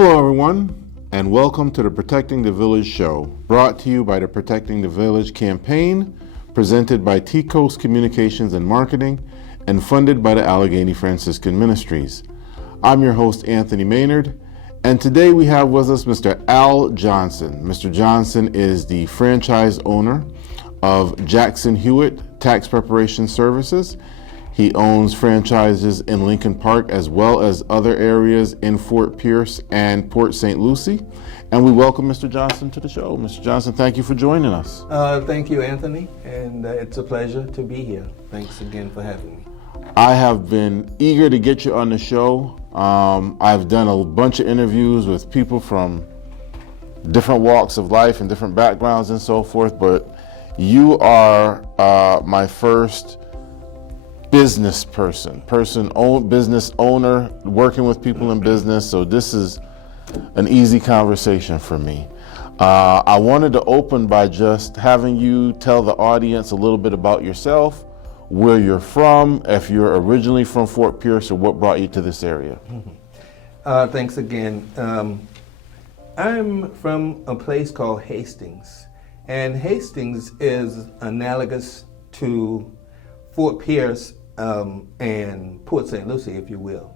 Hello, everyone, and welcome to the Protecting the Village show, brought to you by the Protecting the Village campaign, presented by TCoast Communications and Marketing, and funded by the Allegany Franciscan Ministries. I'm your host, Anthony Maynard, and today we have with us Mr. Al Johson. Mr. Johson is the franchise owner of Jackson Hewit Tax Preparation Services. He owns franchises in Lincoln Park as well as other areas in Fort Pierce and Port Saint Lucie. And we welcome Mr. Johson to the show. Mr. Johson, thank you for joining us. Thank you, Anthony, and it's a pleasure to be here. Thanks again for having me. I have been eager to get you on the show. I've done a bunch of interviews with people from different walks of life and different backgrounds and so forth, but you are my first business business owner, working with people in business, so this is an easy conversation for me. I wanted to open by just having you tell the audience a little bit about yourself, where you're from, if you're originally from Fort Pierce, or what brought you to this area. Thanks again. I'm from a place called Hastings, and Hastings is analogous to Fort Pierce and Port St. Lucie, if you will.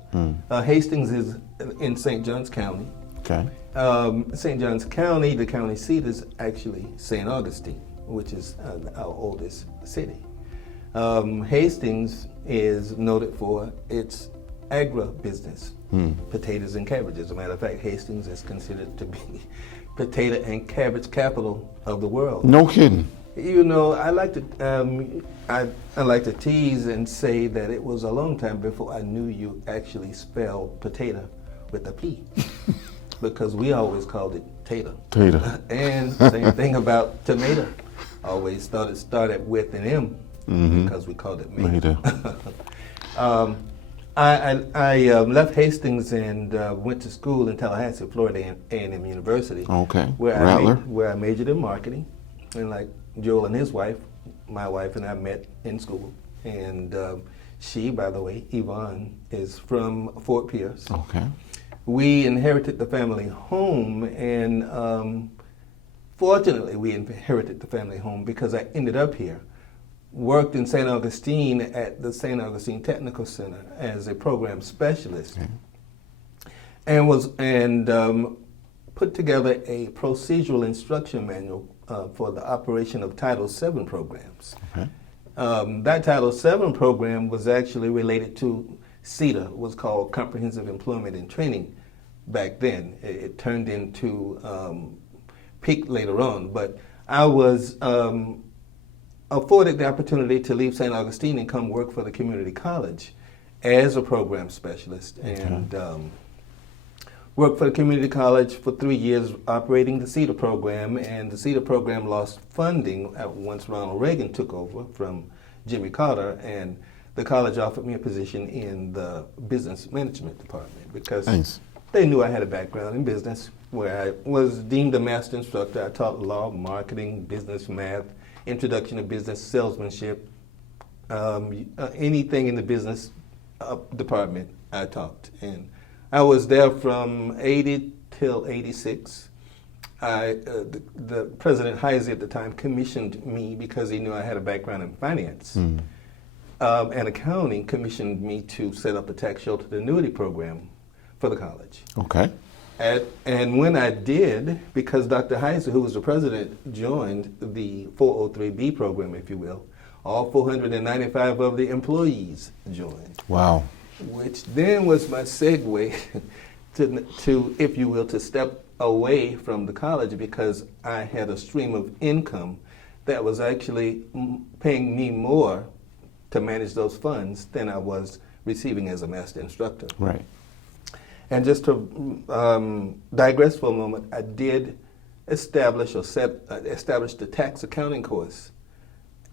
Hastings is in St. Johns County. Okay. St. Johns County, the county seat is actually St. Augustine, which is our oldest city. Hastings is noted for its agribusiness, potatoes and cabbages. As a matter of fact, Hastings is considered to be potato and cabbage capital of the world. No kidding. You know, I like to tease and say that it was a long time before I knew you actually spelled potato with a P, because we always called it tater. Tater. And same thing about tomato. Always thought it started with an M, because we called it mater. I left Hastings and went to school in Tallahassee, Florida, A&M University. Okay. Where I majored in marketing, and like Joel and his wife, my wife and I met in school. And she, by the way, Yvonne, is from Fort Pierce. Okay. We inherited the family home, and fortunately we inherited the family home because I ended up here. Worked in St. Augustine at the St. Augustine Technical Center as a program specialist. Okay. And put together a procedural instruction manual for the operation of Title VII programs. Okay. That Title VII program was actually related to CETA, was called Comprehensive Employment and Training back then. It turned into PEAK later on, but I was afforded the opportunity to leave St. Augustine and come work for the community college as a program specialist. And worked for the community college for 3 years operating the CETA program, and the CETA program lost funding once Ronald Reagan took over from Jimmy Carter, and the college offered me a position in the business management department because they knew I had a background in business, where I was deemed a master instructor. I taught law, marketing, business, math, introduction to business, salesmanship, anything in the business department I taught. And I was there from 80 till 86. The President Heisey at the time commissioned me, because he knew I had a background in finance and accounting, commissioned me to set up a tax sheltered annuity program for the college. Okay. And when I did, because Dr. Heisey, who was the president, joined the 403B program, if you will, all 495 of the employees joined. Wow. Which then was my segue to, if you will, to step away from the college, because I had a stream of income that was actually paying me more to manage those funds than I was receiving as a master instructor. Right. And just to digress for a moment, I did establish the tax accounting course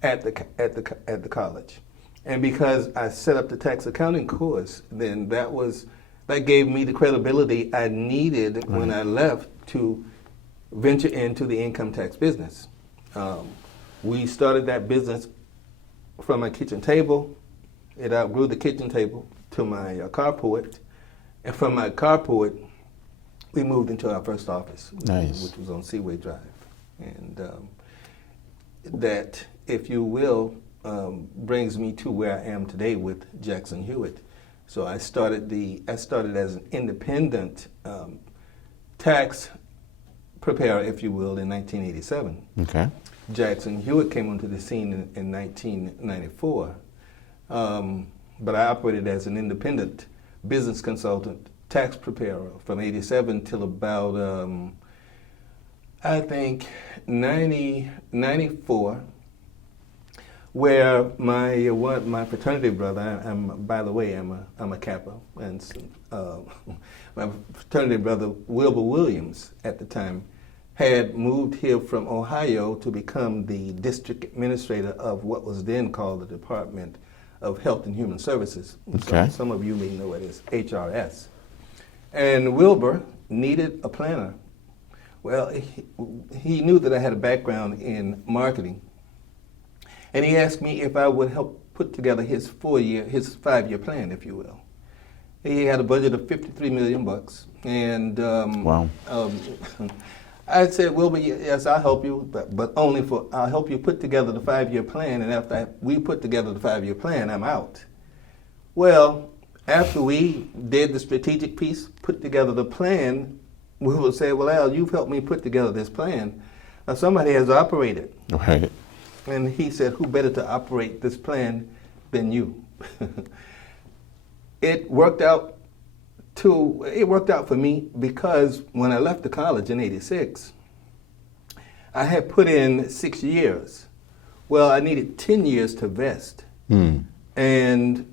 at the college. And because I set up the tax accounting course, then that gave me the credibility I needed when I left to venture into the income tax business. We started that business from my kitchen table. It outgrew the kitchen table to my carport. And from my carport, we moved into our first office, Nice. which was on Seaway Drive. And that, if you will, brings me to where I am today with Jackson Hewit. So I started as an independent tax preparer, if you will, in 1987. Okay. Jackson Hewit came onto the scene in 1994. But I operated as an independent business consultant, tax preparer from 87 till about, I think, 94, where my fraternity brother, by the way, I'm a Kappa, and my fraternity brother, Wilbur Williams, at the time, had moved here from Ohio to become the district administrator of what was then called the Department of Health and Human Services. Okay. So some of you may know it as HRS. And Wilbur needed a planner. Well, he knew that I had a background in marketing, and he asked me if I would help put together his 5-year plan, if you will. He had a budget of $53 million, and Wow. I said, Wilbur, yes, I'll help you, but only I'll help you put together the 5-year plan, and after we put together the 5-year plan, I'm out. Well, after we did the strategic piece, put together the plan, Wilbur said, well, Al, you've helped me put together this plan. Now somebody has to operate it. Right. And he said, who better to operate this plan than you? It worked out for me because when I left the college in '86, I had put in 6 years. Well, I needed 10 years to vest. And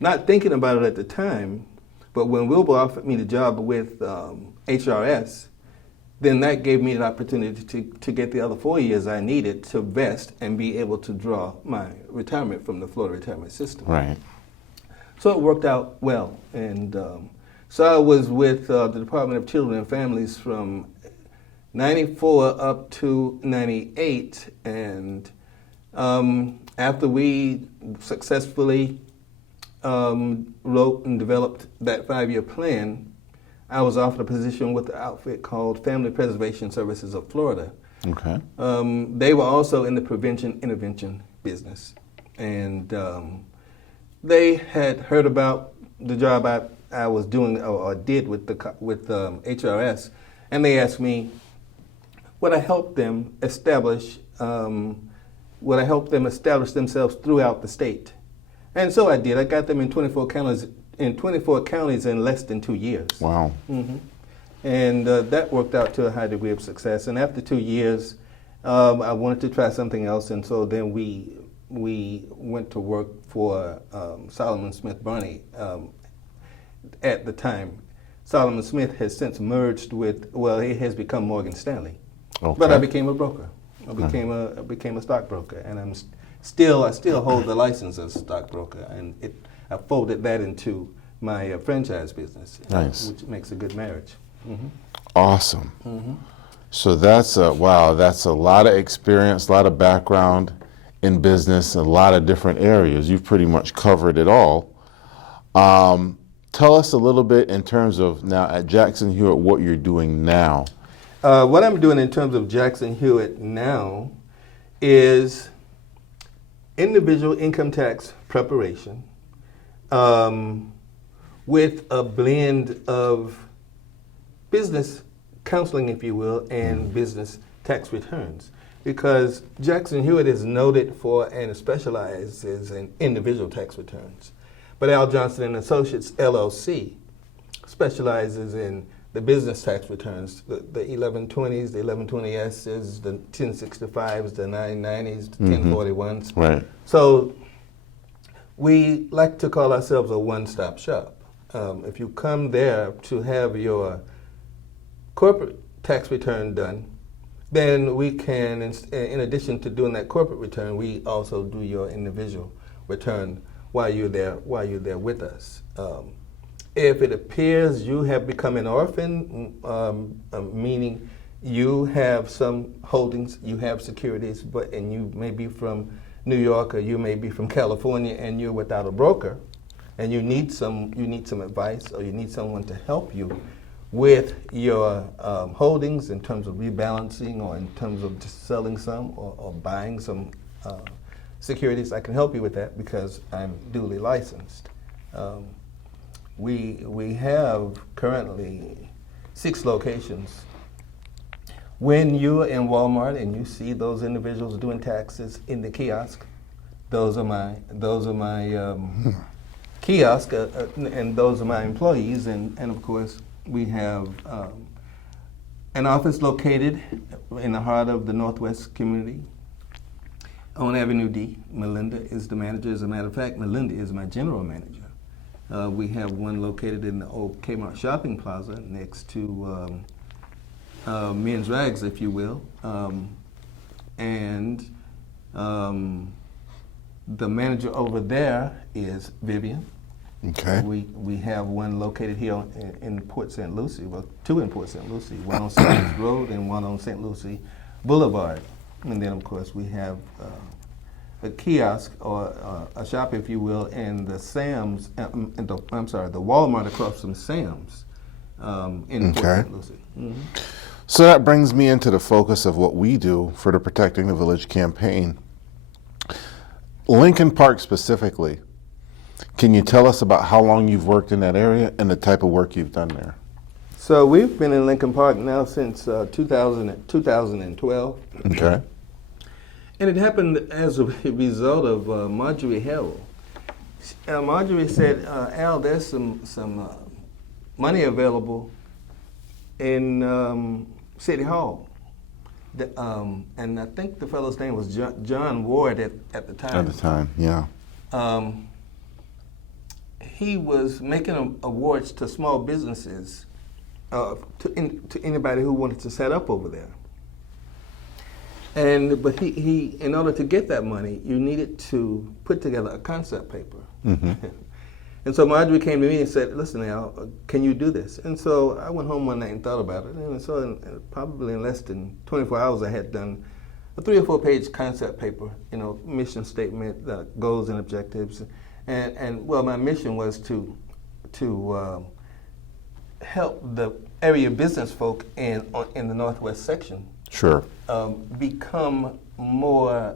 not thinking about it at the time, but when Wilbur offered me the job with HRS, then that gave me the opportunity to get the other 4 years I needed to vest and be able to draw my retirement from the Florida retirement system. Right. So it worked out well. And so I was with the Department of Children and Families from 94 up to 98. And after we successfully wrote and developed that 5-year plan, I was offered a position with the outfit called Family Preservation Services of Florida. Okay. They were also in the prevention intervention business. And they had heard about the job I was doing or did with HRS, and they asked me, would I help them establish themselves throughout the state? And so I did. I got them in 24 counties in less than 2 years. Wow. Mm-hmm. And that worked out to a high degree of success. And after 2 years, I wanted to try something else, and so then we went to work for Solomon Smith Barney. At the time, Solomon Smith has since merged with, well, it has become Morgan Stanley. Okay. But I became a broker. I became a stockbroker, and I still hold the license as a stockbroker, and I folded that into my franchise business, Nice. Which makes a good marriage. Mm-hmm. Awesome. Mm-hmm. So that's a lot of experience, a lot of background in business, a lot of different areas. You've pretty much covered it all. Tell us a little bit in terms of now at Jackson Hewit, what you're doing now. What I'm doing in terms of Jackson Hewit now is individual income tax preparation with a blend of business counseling, if you will, and business tax returns. Because Jackson Hewit is noted for and specializes in individual tax returns. But Al Johnson and Associates, LLC, specializes in the business tax returns, the 1120s, the 1120Ss, the 1065s, the 990s, the 1041s. Right. So we like to call ourselves a one-stop shop. If you come there to have your corporate tax return done, then we can, in addition to doing that corporate return, we also do your individual return while you're there with us. If it appears you have become an orphan, meaning you have some holdings, you have securities, and you may be from New York or you may be from California, and you're without a broker, and you need some advice or you need someone to help you, with your holdings in terms of rebalancing or in terms of just selling some or buying some securities, I can help you with that because I'm duly licensed. We have currently 6 locations. When you're in Walmart and you see those individuals doing taxes in the kiosk, those are my kiosk, and those are my employees. And of course, we have an office located in the heart of the Northwest community on Avenue D. Melinda is the manager. As a matter of fact, Melinda is my general manager. We have one located in the old Kmart shopping plaza next to Men's Rags, if you will. And the manager over there is Vivian. Okay. We have one located here in Port St. Lucie, well, 2 in Port St. Lucie, one on Science Road and one on St. Lucie Boulevard. And then, of course, we have a kiosk or a shop, if you will, in the Sam's, the Walmart across from Sam's in Port St. Lucie. Mm-hmm. So that brings me into the focus of what we do for the Protecting the Village campaign. Lincoln Park specifically, can you tell us about how long you've worked in that area and the type of work you've done there? So we've been in Lincoln Park now since 2012. Okay. And it happened as a result of Marjorie Harrell. Marjorie said, Al, there's some money available in City Hall. And I think the fellow's name was John Ward at the time. At the time, yeah. He was making awards to small businesses, to anybody who wanted to set up over there. But he, in order to get that money, you needed to put together a concept paper. Mm-hmm. And so Marjorie came to me and said, listen, Al, can you do this? And so I went home one night and thought about it. And so probably in less than 24 hours, I had done a 3 or 4 page concept paper, mission statement, goals and objectives. And well, my mission was to help the area business folk in the Northwest section Sure. become more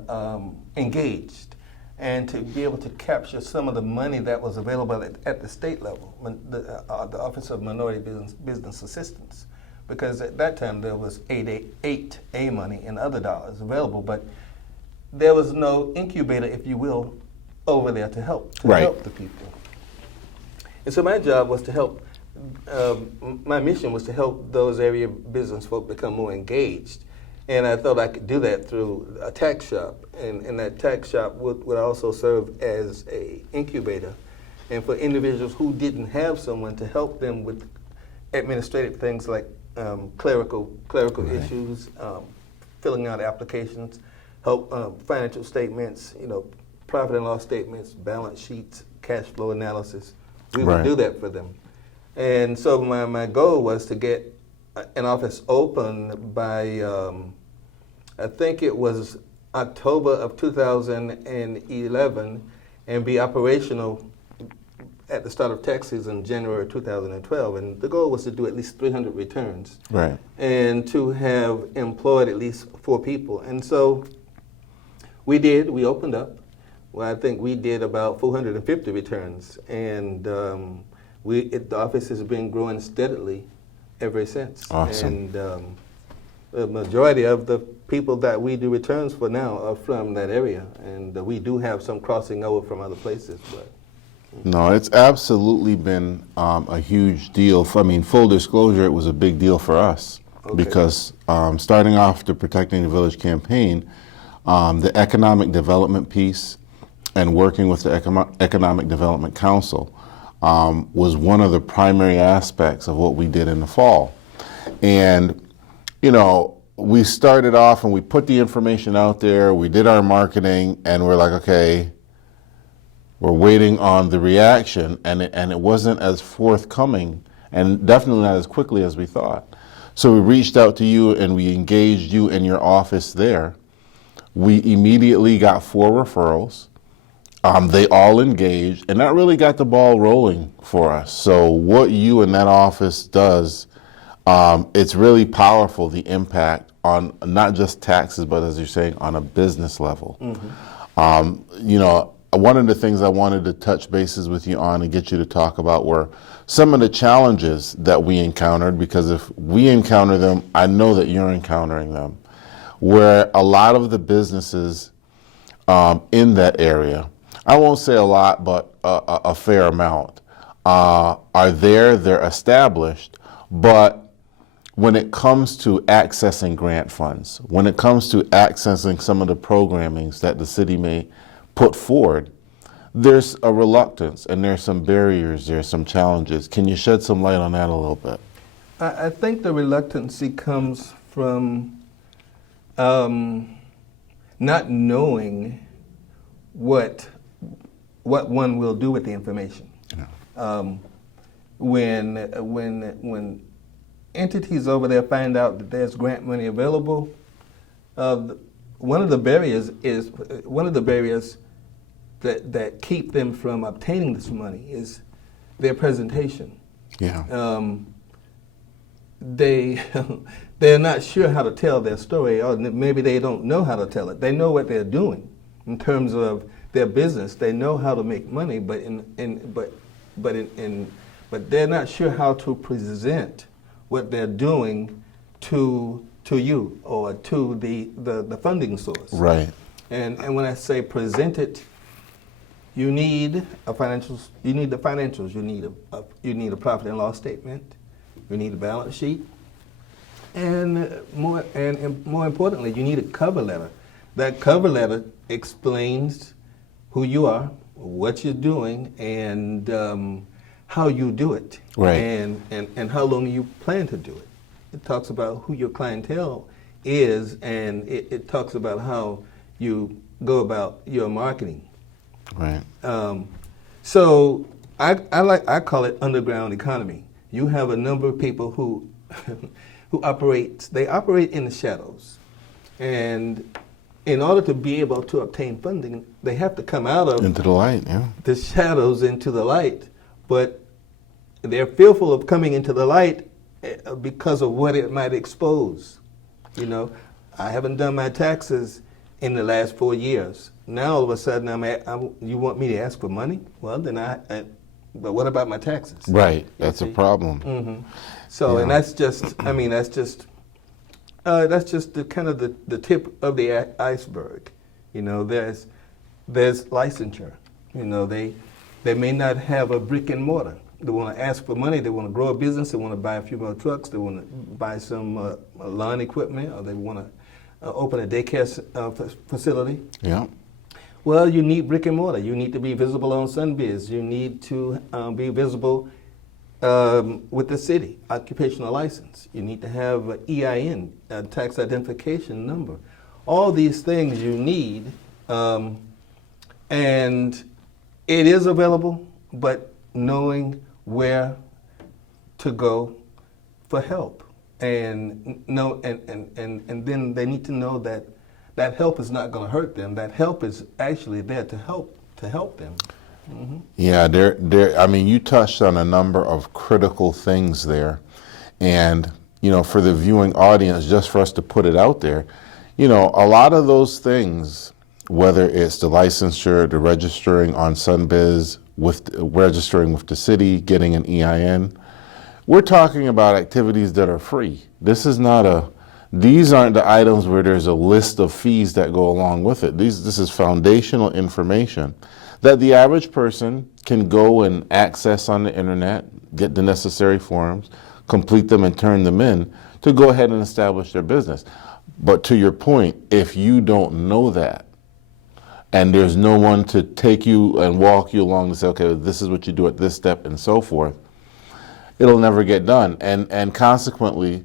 engaged and to be able to capture some of the money that was available at the state level, the Office of Minority Business Assistance. Because at that time there was 8A money and other dollars available, but there was no incubator, if you will, over there to help the people. And so my job was to help. My mission was to help those area business folk become more engaged. And I thought I could do that through a tax shop. And that tax shop would also serve as an incubator. And for individuals who didn't have someone to help them with administrative things like clerical issues, filling out applications, help financial statements, profit and loss statements, balance sheets, cash flow analysis. We would do that for them. And so my goal was to get an office open by, I think it was October of 2011, and be operational at the start of tax season, January 2012. And the goal was to do at least 300 returns. Right. And to have employed at least 4 people. And so we opened up. Well, I think we did about 450 returns. And the office has been growing steadily ever since. Awesome. And the majority of the people that we do returns for now are from that area. And we do have some crossing over from other places. But no, it's absolutely been a huge deal. Full disclosure, it was a big deal for us. Okay. Because starting off the Protecting the Village campaign, the economic development piece and working with the Economic Development Council was one of the primary aspects of what we did in the fall. And, we started off and we put the information out there, we did our marketing, and we're like, okay, we're waiting on the reaction, and it wasn't as forthcoming and definitely not as quickly as we thought. So we reached out to you and we engaged you in your office there. We immediately got 4 referrals. They all engaged, and that really got the ball rolling for us. So what you and that office does it's really powerful, the impact on not just taxes, but as you're saying, on a business level. You know, one of the things I wanted to touch bases with you on and get you to talk about were some of the challenges that we encountered, because if we encounter them, I know that you're encountering them, where a lot of the businesses in that area, I won't say a lot, but a fair amount, are there, they're established, but when it comes to accessing grant funds, when it comes to accessing some of the programmings that the city may put forward, there's a reluctance and there's some barriers, there's some challenges. Can you shed some light on that a little bit? I think the reluctancy comes from not knowing what one will do with the information. Yeah. When entities over there find out that there's grant money available, one of the barriers that keep them from obtaining this money is their presentation. Yeah. They're not sure how to tell their story, or maybe they don't know how to tell it. They know what they're doing in terms of their business. They know how to make money, but they're not sure how to present what they're doing to you or to the funding source. Right. And when I say present it, you need the financials. You need a profit and loss statement. You need a balance sheet, and more importantly, you need a cover letter. That cover letter explains who you are, what you're doing, and how you do it, right, and how long you plan to do it. It talks about who your clientele is, and it talks about how you go about your marketing. Right. So I call it underground economy. You have a number of people who operate in the shadows, and in order to be able to obtain funding, they have to come out of into the light, yeah, the shadows into the light. But they're fearful of coming into the light because of what it might expose. You know, I haven't done my taxes in the last 4 years. Now all of a sudden, you want me to ask for money? Well, then but what about my taxes? Right, that's a problem. Mm-hmm. So, yeah. And that's just the kind of the tip of the iceberg. You know, there's licensure. You know, they may not have a brick and mortar. They want to ask for money. They want to grow a business. They want to buy a few more trucks. They want to buy some lawn equipment, or they want to open a daycare facility. Yeah. Well, you need brick and mortar. You need to be visible on Sunbiz. You need to be visible with the city, occupational license. You need to have an EIN, a tax identification number. All these things you need, and it is available, but knowing where to go for help, and then they need to know that help is not going to hurt them. That help is actually there to help them. Mm-hmm. Yeah, I mean, you touched on a number of critical things there, and you know, for the viewing audience, just for us to put it out there, you know, a lot of those things, whether it's the licensure, the registering on Sunbiz, registering with the city, getting an EIN, we're talking about activities that are free. These aren't the items where there's a list of fees that go along with it. This is foundational information that the average person can go and access on the internet, get the necessary forms, complete them and turn them in to go ahead and establish their business. But to your point, if you don't know that, and there's no one to take you and walk you along and say, okay, this is what you do at this step and so forth, it'll never get done. And consequently,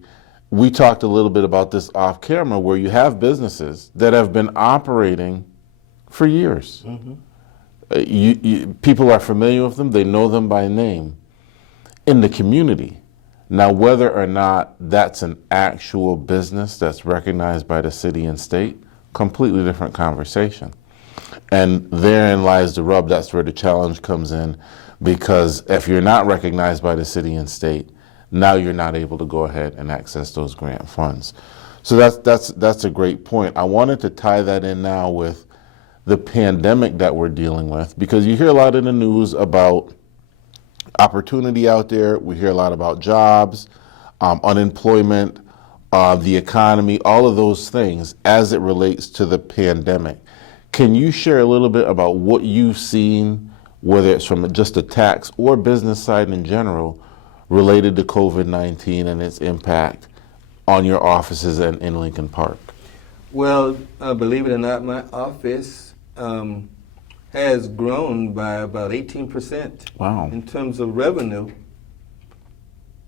we talked a little bit about this off camera, where you have businesses that have been operating for years. Mm-hmm. People are familiar with them, they know them by name in the community. Now, whether or not that's an actual business that's recognized by the city and state, completely different conversation. And therein lies the rub. That's where the challenge comes in, because if you're not recognized by the city and state, now you're not able to go ahead and access those grant funds. So that's a great point. I wanted to tie that in now with the pandemic that we're dealing with, because you hear a lot in the news about opportunity out there. We hear a lot about jobs, unemployment, the economy, all of those things as it relates to the pandemic. Can you share a little bit about what you've seen, whether it's from just the tax or business side in general, related to COVID-19 and its impact on your offices and in Lincoln Park? Well, believe it or not, my office has grown by about 18%. Wow. In terms of revenue,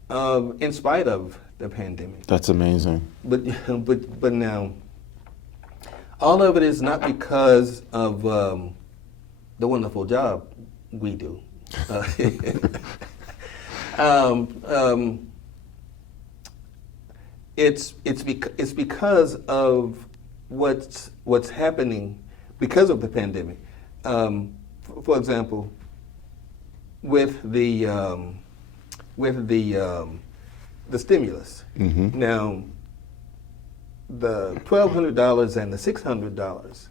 in spite of the pandemic. That's amazing. But now, all of it is not because of the wonderful job we do. It's because of what's happening because of the pandemic. For example, with the stimulus. Mm-hmm. Now, the $1,200 and the $600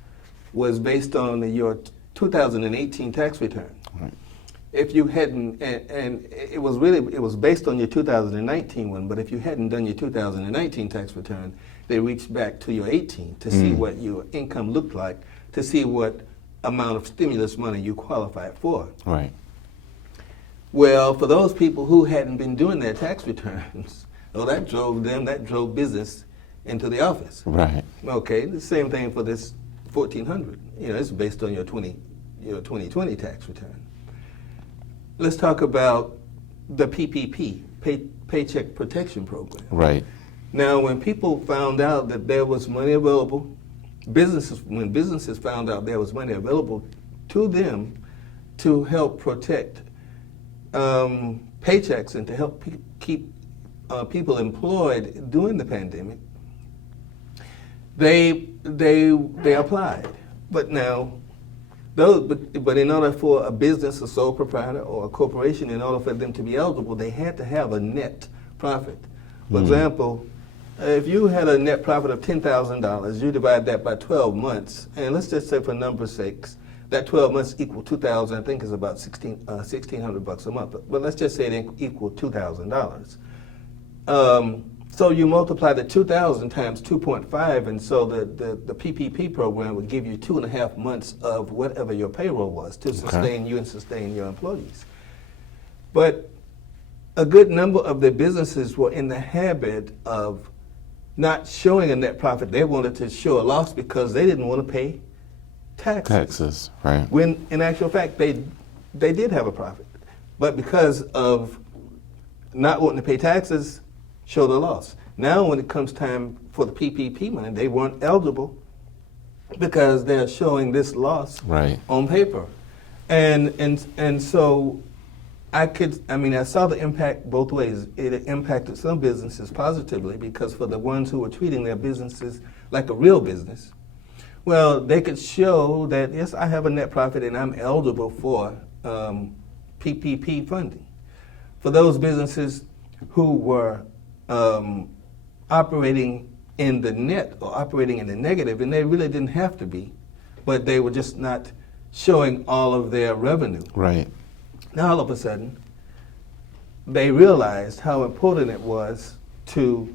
was based on your 2018 tax return. Right. If you hadn't, and it was based on your 2019 one, but if you hadn't done your 2019 tax return, they reached back to your 18 to see what your income looked like, to see what amount of stimulus money you qualified for. Right. Well, for those people who hadn't been doing their tax returns, well, that drove business into the office. Right. Okay, the same thing for this 1,400. It's based on your 2020 tax return. Let's talk about the PPP, Paycheck Protection Program. Right. Now, when people found out that there was money available, when businesses found out there was money available to them to help protect paychecks and to help keep people employed during the pandemic, they applied. But now, but in order for a business, a sole proprietor, or a corporation, in order for them to be eligible, they had to have a net profit. For example, if you had a net profit of $10,000, you divide that by 12 months, and let's just say for numbers' sakes, that 12 months equal 2,000. I think is about $1,600 a month. But let's just say it equal $2,000. So you multiply the 2,000 times 2.5, and so the PPP program would give you 2.5 months of whatever your payroll was to sustain you and sustain your employees. But a good number of the businesses were in the habit of not showing a net profit. They wanted to show a loss because they didn't want to pay taxes. Right. When in actual fact they did have a profit, but because of not wanting to pay taxes, showed a loss. Now when it comes time for the PPP money, they weren't eligible because they're showing this loss on paper. And so I saw the impact both ways. It impacted some businesses positively because for the ones who were treating their businesses like a real business, well, they could show that, yes, I have a net profit and I'm eligible for PPP funding. For those businesses who were operating in the net or operating in the negative, and they really didn't have to be, but they were just not showing all of their revenue. Right. Now all of a sudden, they realized how important it was to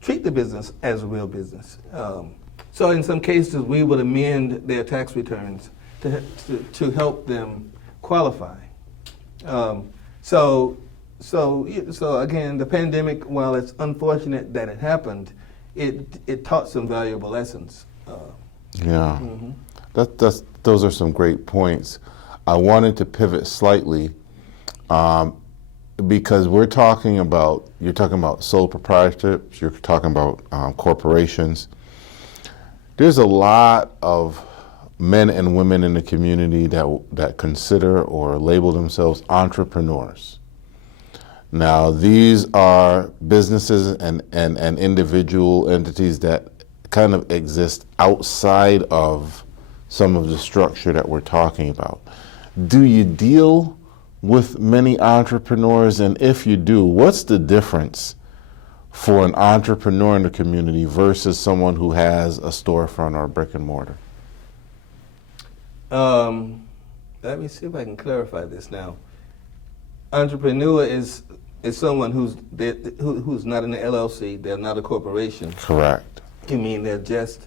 treat the business as a real business. So in some cases, we would amend their tax returns to help them qualify. So again, the pandemic, while it's unfortunate that it happened, it taught some valuable lessons. Yeah, those are some great points. I wanted to pivot slightly because you're talking about sole proprietorships, you're talking about corporations. There's a lot of men and women in the community that consider or label themselves entrepreneurs. Now, these are businesses and individual entities that kind of exist outside of some of the structure that we're talking about. Do you deal with many entrepreneurs? And if you do, what's the difference for an entrepreneur in the community versus someone who has a storefront or a brick and mortar? Let me see if I can clarify this now. Entrepreneur is someone who's not an LLC. They're not a corporation. Correct. You mean they just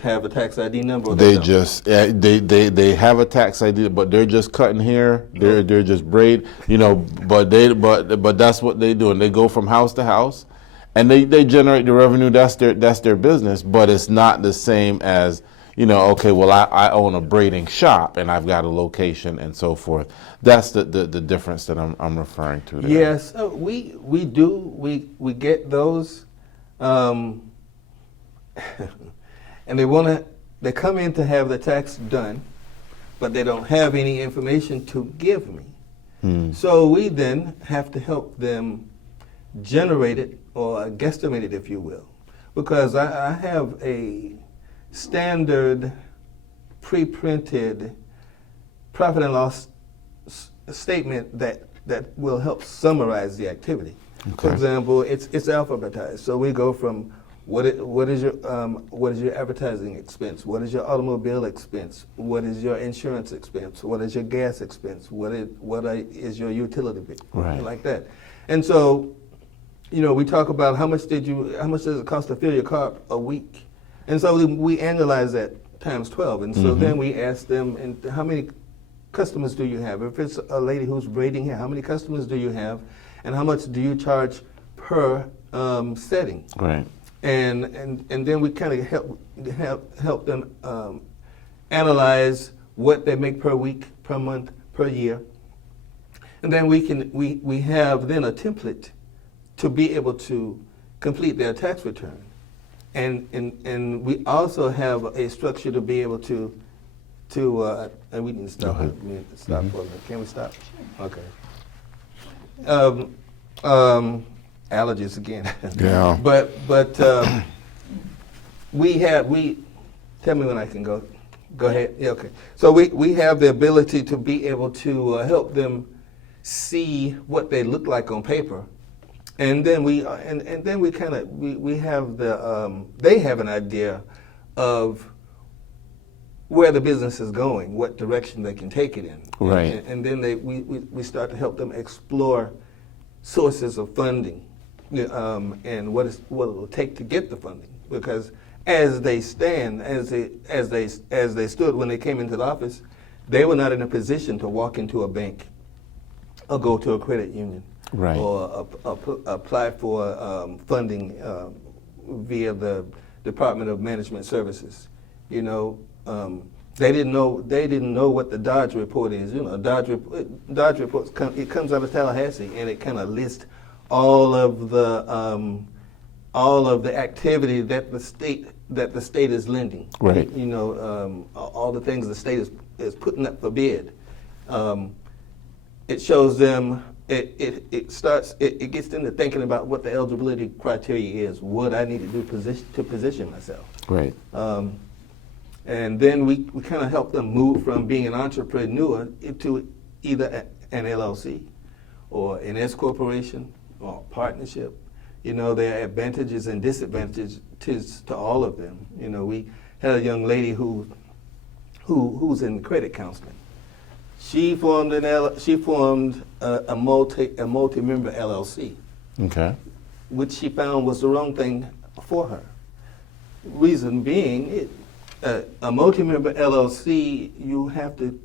have a tax ID number? Or They have a tax ID, but they're just cutting hair. They're just braid. But that's what they do, and they go from house to house, and they generate the revenue. That's their business. But it's not the same as, okay, well, I own a braiding shop and I've got a location and so forth. That's the difference that I'm referring to there. Yes, we get those, and they come in to have the tax done, but they don't have any information to give me. So we then have to help them generate it or guesstimate it, if you will, because I have a standard pre-printed profit and loss statement that will help summarize the activity. Okay. For example, it's alphabetized. So we go from what is your advertising expense? What is your automobile expense? What is your insurance expense? What is your gas expense? What is your utility bill? Right. Like that. And so, we talk about how much does it cost to fill your car a week? And so we annualize that times 12. And so then we ask them, and how many customers do you have? If it's a lady who's braiding hair, how many customers do you have? And how much do you charge per setting? Right. And then we kind of help them analyze what they make per week, per month, per year. And then we have then a template to be able to complete their tax return. And we also have a structure to be able to and we need to stop. We need to stop for a minute. Can we stop? Okay. Allergies again. Yeah. But we tell me when I can go. Go ahead. Yeah, okay. So we have the ability to be able to help them see what they look like on paper. And then we have they have an idea of where the business is going, what direction they can take it in. Right. And then we start to help them explore sources of funding, and what it will take to get the funding. Because as they stood when they came into the office, they were not in a position to walk into a bank or go to a credit union. Right. Or apply for funding via the Department of Management Services. They didn't know what the Dodge report is. Dodge reports it comes out of Tallahassee, and it kind of lists all of the activity that the state is lending. Right. All the things the state is putting up for bid. It shows them. It gets them to thinking about what the eligibility criteria is, what I need to do to position myself. Right. And then we kind of help them move from being an entrepreneur into either an LLC or an S corporation or a partnership. There are advantages and disadvantages to all of them. We had a young lady who's in credit counseling. She formed a multi-member LLC. Okay. Which she found was the wrong thing for her. Reason being, a multi-member LLC, you have to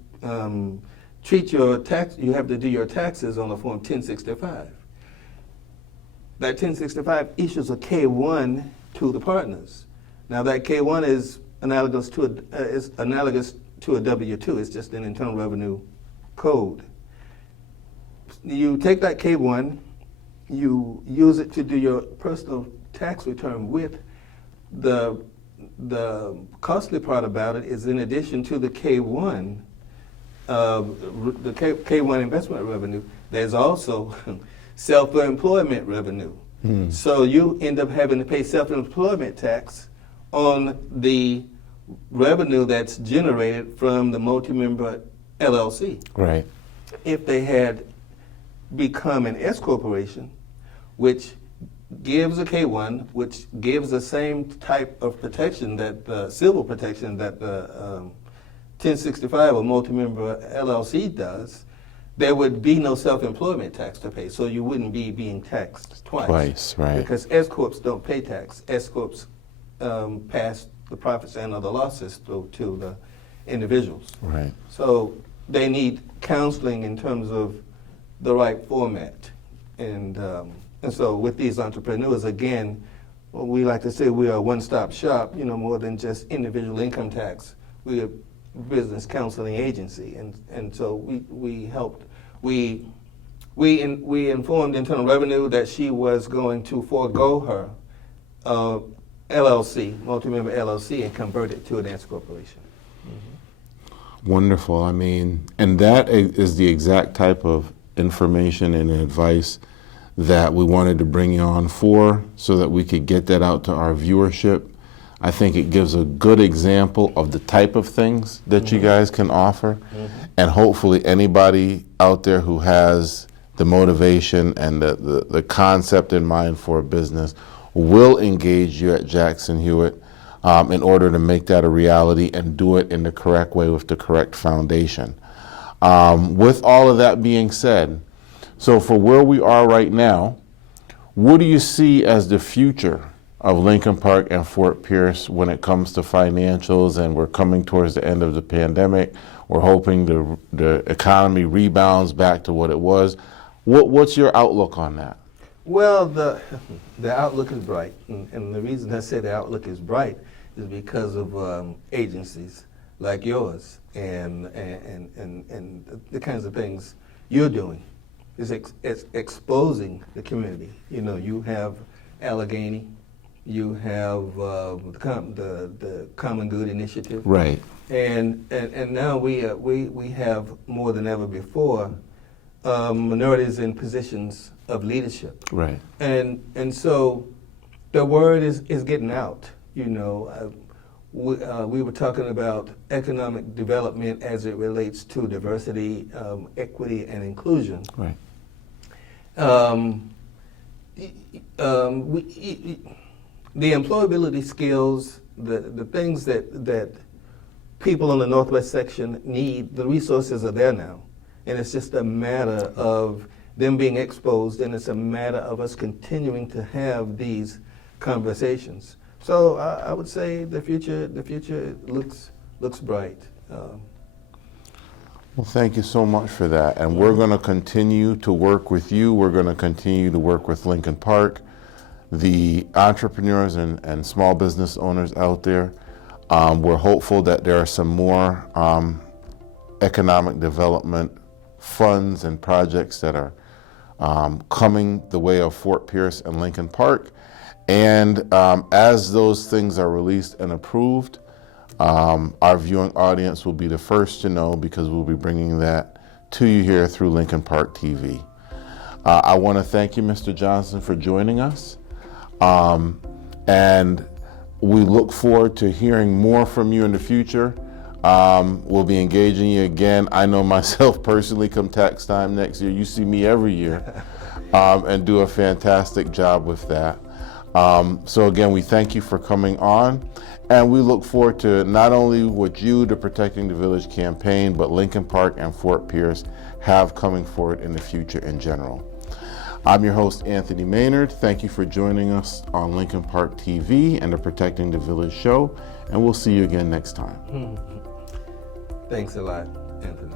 treat your tax. You have to do your taxes on a Form 1065. That 1065 issues a K-1 to the partners. Now that K-1 is analogous to a W-2. It's just an Internal Revenue Code. You take that K-1, you use it to do your personal tax return with. The costly part about it is, in addition to the K-1, the K-1 investment revenue, there's also self-employment revenue. So you end up having to pay self-employment tax on the revenue that's generated from the multi-member LLC. Right. if they had become an S corporation, which gives a K1, which gives the same type of protection that the civil protection that the 1065 or multi-member LLC does, there would be no self-employment tax to pay, so you wouldn't be being taxed twice. Right. Because S corps don't pay tax. S corps pass the profits and other losses to the individuals. Right. So they need counseling in terms of the right format, and so with these entrepreneurs, again, we like to say we are a one-stop shop. More than just individual income tax. We are business counseling agency, and so we helped. We informed Internal Revenue that she was going to forego her LLC, multi-member LLC, and convert it to an S corporation. Wonderful. I mean, and that is the exact type of information and advice that we wanted to bring you on for, so that we could get that out to our viewership. I think it gives a good example of the type of things that you guys can offer, and hopefully anybody out there who has the motivation and the concept in mind for a business will engage you at Jackson Hewit in order to make that a reality and do it in the correct way with the correct foundation. With all of that being said, so for where we are right now, what do you see as the future of Lincoln Park and Fort Pierce when it comes to financials? And we're coming towards the end of the pandemic. We're hoping the economy rebounds back to what it was. What's your outlook on that? Well, the outlook is bright, and the reason I say the outlook is bright is because of agencies like yours and the kinds of things you're doing. It's exposing the community. You have Allegany, you have the Common Good Initiative, Right? And now we have more than ever before minorities in positions of leadership, Right. And so the word is getting out. We were talking about economic development as it relates to diversity, equity, and inclusion. Right. The employability skills, the things that people in the Northwest section need, the resources are there now. And it's just a matter of them being exposed, and it's a matter of us continuing to have these conversations. So I would say the future looks bright. Well, thank you so much for that. And we're going to continue to work with you. We're going to continue to work with Lincoln Park, the entrepreneurs and small business owners out there. We're hopeful that there are some more economic development funds and projects that are coming the way of Fort Pierce and Lincoln Park. And as those things are released and approved, our viewing audience will be the first to know, because we'll be bringing that to you here through Lincoln Park TV. I want to thank you, Mr. Johson, for joining us. And we look forward to hearing more from you in the future. We'll be engaging you again. I know myself personally, come tax time next year, you see me every year, and do a fantastic job with that. So again, we thank you for coming on, and we look forward to not only what you, the Protecting the Village campaign, but Lincoln Park and Fort Pierce have coming forward in the future in general. I'm your host, Anthony Maynard. Thank you for joining us on Lincoln Park TV and the Protecting the Village show, and we'll see you again next time. Thanks a lot, Anthony.